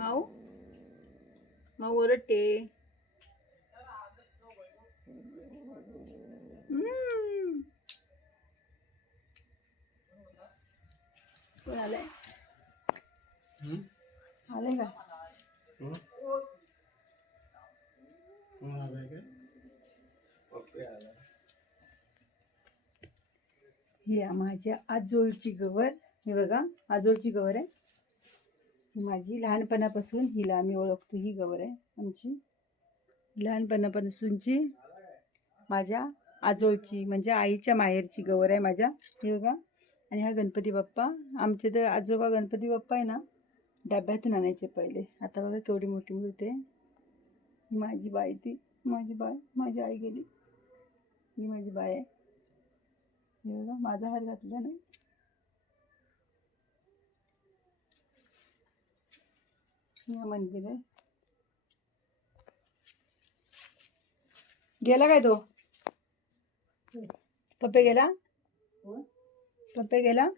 माऊ? माऊ ओरडते. कोण आलंय? आलंय का? ही माझ्या आजोळची गवर. हे बघा आजोळची गवर आहे. माझी लहानपणापासून हिला आम्ही ओळखतो ही गवर आहे आमची. लहानपणापासूनची माझ्या आजोळची म्हणजे आईच्या माहेरची गवर आहे माझ्या. हे बघा. आणि हा गणपती बाप्पा. आमचे तर आजोबा गणपती बाप्पा आहे ना डब्यातून आणायचे पहिले. आता बघा केवढी मोठी मूर्ती आहे. माझी बाई ती. माझी बाय माझी आई गेली. ही माझी बाय आहे. हे बघा माझा हार घातला नाही हे मंदिर आहे. गेला काय तो? पप्पे गेला? पप्पे गेला?